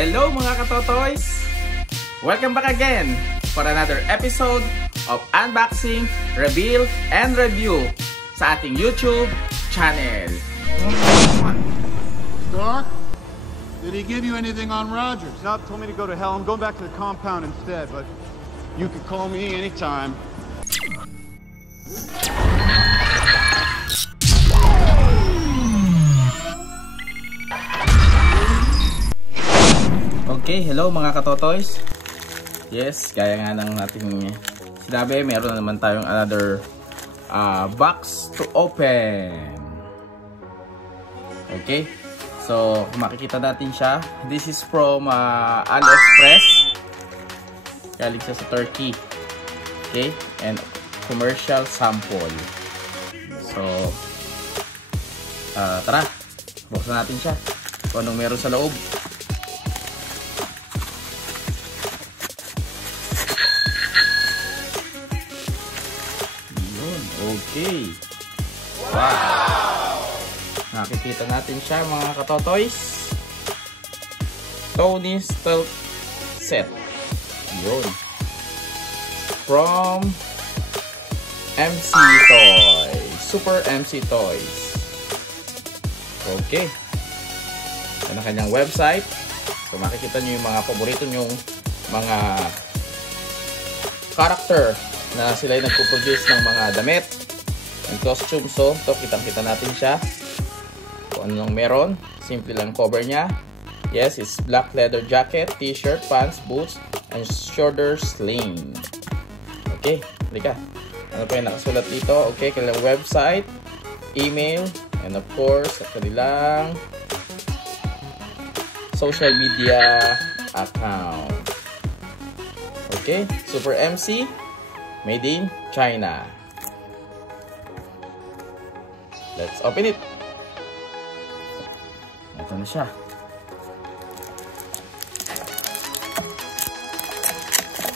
Hello mga katotoys! Welcome back again for another episode of Unboxing, Reveal, and Review sa ating YouTube channel. Doc, did he give you anything on Rogers? No, told me to go to hell. I'm going back to the compound instead, but you can call me anytime. Okay, hello mga katotoys. Yes, gaya nga ng ating sinabi, meron naman tayong another box to open. Okay, so kung makikita natin siya, this is from AliExpress. Galing siya sa Turkey. Okay, and commercial sample. So tara, buksan natin siya kung anong meron sa loob. Okay. Wow! Nakikita natin siya mga katotoys. Tony Stealth Set. Yun. From MC Toys. Super MC Toys. Okay. Yan ang kanyang website. So makikita nyo yung mga paborito nyong mga character na sila ay nagpo-produce ng mga damit and costume. So ito, kitang-kita natin siya kung anong meron. Simple lang cover niya. Yes, it's black leather jacket, t-shirt, pants, boots, and shoulder sling. Okay, halika. Ano pa yung nakasulat dito? Okay, kanilang website, email, and of course kanilang social media account. Okay, Super MC made in China. Let's open it. Ito na siya.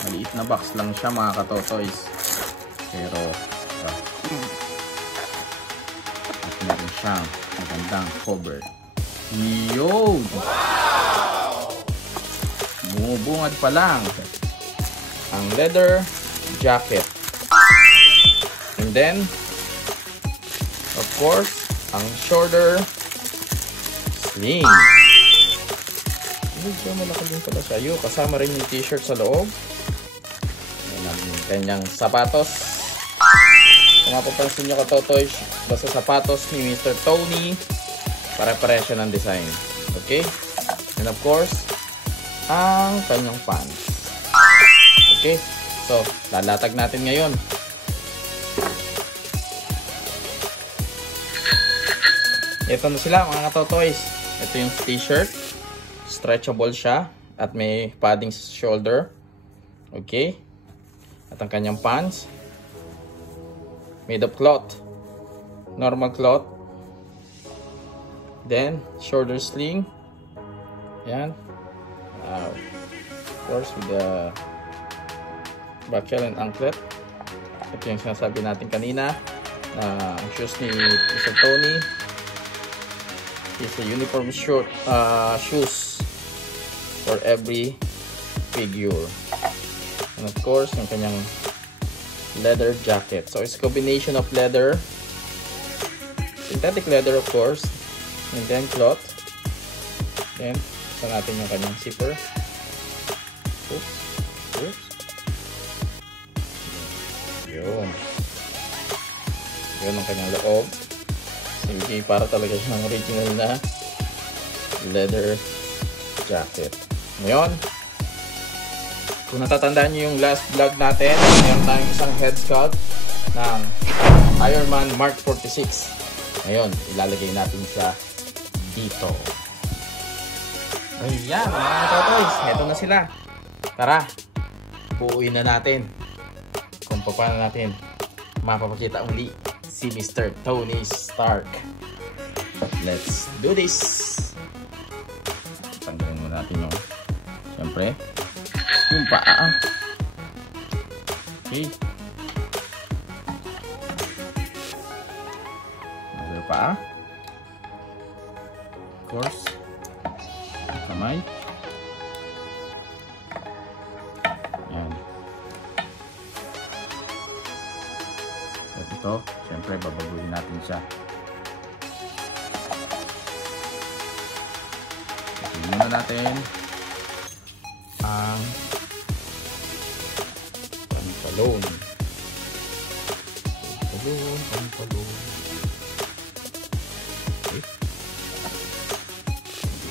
Maliit na box lang siya mga katotoys. Pero meron siyang magandang cover. Yun! Wow! Bumubungad pa lang ang leather jacket. And then of course ang shoulder sling. Medyo malaki din pala siya. Yung kasama rin yung t-shirt sa loob. Ayan ang kanyang sapatos. Kung mapapansin nyo katotoy, basta sapatos ni Mr. Tony, pare-pare siya ng design. Okay? And of course ang kanyang pants. Okay? So, lalatag natin ngayon. Ito na sila mga katotoys. Ito yung t-shirt. Stretchable siya. At may padding sa shoulder. Okay. At ang kanyang pants. Made of cloth. Normal cloth. Then, shoulder sling. Yan. Of course, with the buckle and anklet. Ito yung sinasabi natin kanina na ang shoes ni Mr. Tony is a uniform short shoes for every figure. And of course yung kanyang leather jacket. So it's a combination of leather, synthetic leather of course, and then cloth. Then sa natin yung kanyang zipper. Oops. Oops. Yun. Yun ang kanyang loob. Sige, para talaga siyang original na leather jacket. Ngayon, kung natatandaan nyo yung last vlog natin, meron tayong isang head sculpt ng Iron Man Mark 46. Ngayon, ilalagay natin siya dito. Ayan, mga katotoys. Eto na sila. Tara, buuin na natin kung paano natin mapapakita uli si Mr. Tony Stark. Let's do this. Tanggalin muna natin yung siyempre yung paa. Okay, yung paa. Of course, kamay. ito, syempre babaguhin natin siya. Tingnan muna natin ang pantalon. Pantalon. Okay.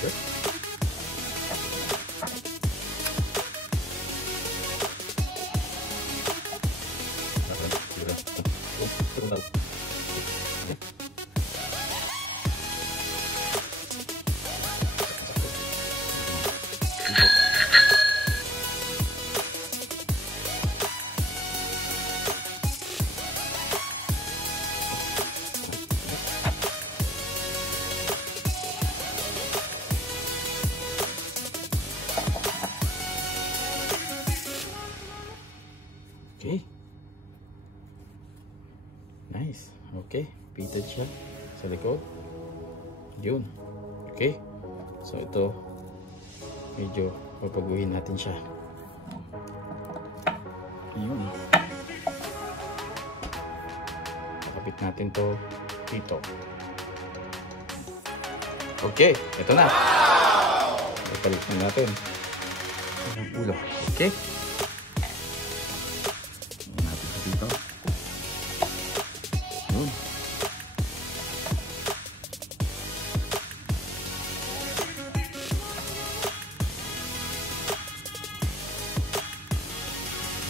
Okay. Okay. Nice. Okay. Fitted siya sa likod. Yun. Okay. So ito, medyo papaguhin natin siya. Yun. Pakabit natin to dito. Okay. Ito na. Ipalit na natin ang ulo. Okay. Dito. Yun.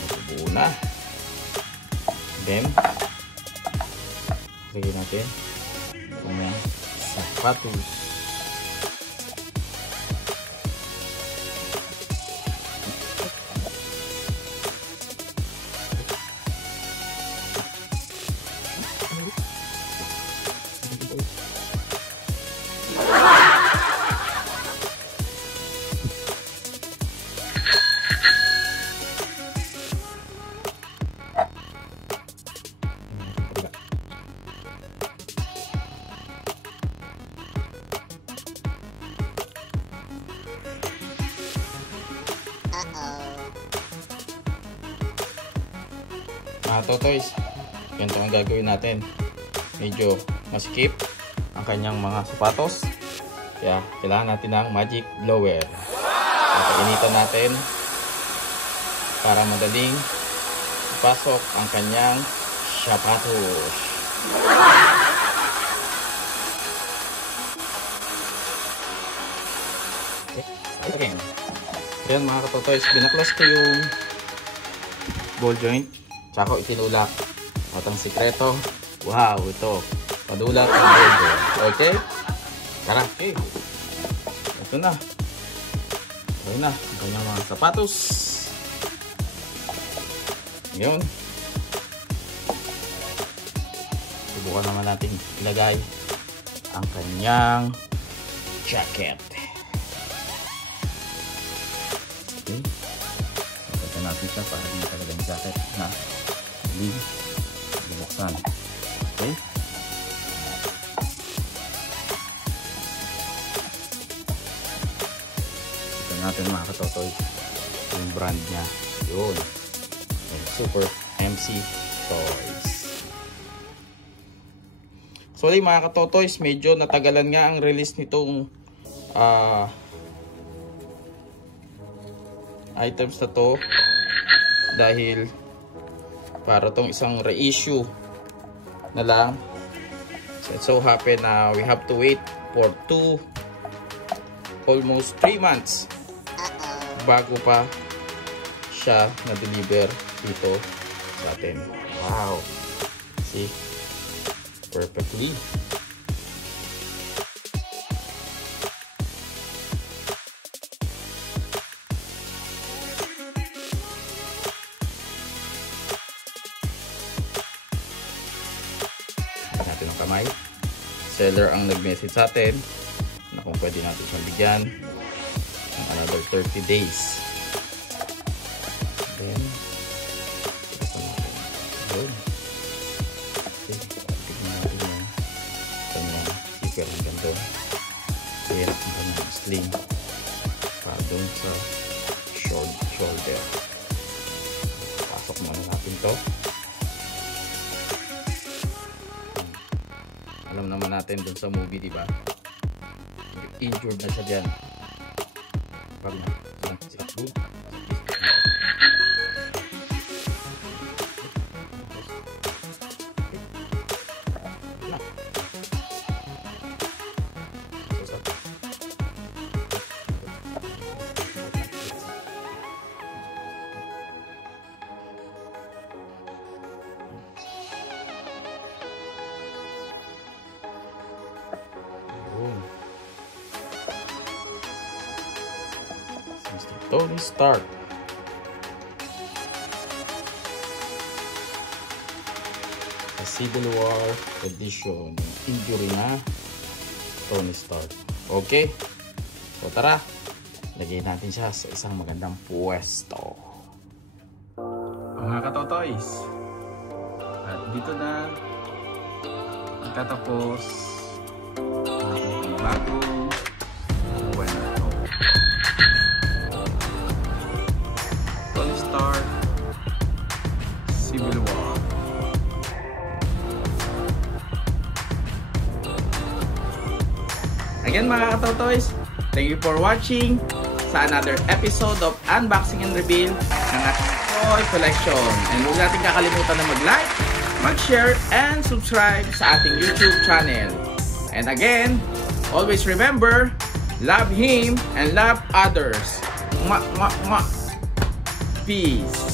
Mabubuo na. Then, lagyan natin itong sapatos. Mga totoys, ganito ang gagawin natin. Medyo masikip ang kanyang mga sapatos, kaya kailangan natin ng magic blower. Painitan natin para madaling ipasok ang kanyang sapatos. Okay. Ayan mga katotoys, binaklas ko yung ball joint, tsaka itinulak. At ang sikreto, wow, ito, padulak ang ball joint. Okay? Tara, okay. Ito na. Ito na, ang kanyang mga sapatos. Ngayon, subukan naman natin ilagay ang kanyang jacket. Okay. Sasaktan natin siya para hindi talagang jacket na hindi bubuksan. Okay. Ito natin mga katotoy yung brand niya. Yun. Super MC Toys. Sorry mga katotoys, medyo natagalan nga ang release nitong items na to dahil para tong isang reissue na lang. So it so happen na we have to wait for almost 3 months bago pa siya na-deliver dito sa atin. Wow! See? Perfectly. Natin ang kamay. Seller ang nag-message sa atin na kung pwede natin siyang bigyan ng another 30 days. Then, ito natin. Good. Okay. Tignan natin yung kanyang sticker ng ganito. Ayan ang kanyang sling para dun sa shoulder. Pasok muna natin to. Alam naman natin dun sa movie, di ba? Injured na siya dyan. Pag na. Mr. Tony Stark. Sa Civil War edition, injury na Tony Stark. Okay, so tara, lagyan natin siya sa isang magandang pwesto. Mga katotoys, at dito na magtatapos ang bagong kwento. Tony Stark, Civil War. Again mga katotoys, thank you for watching sa another episode of Unboxing and Reveal ng ating toy collection. And huwag natin kakalimutan na mag-like, mag-share, and subscribe sa ating YouTube channel. And again, always remember, love Him and love others. Mwah, mwah, mwah. Peace.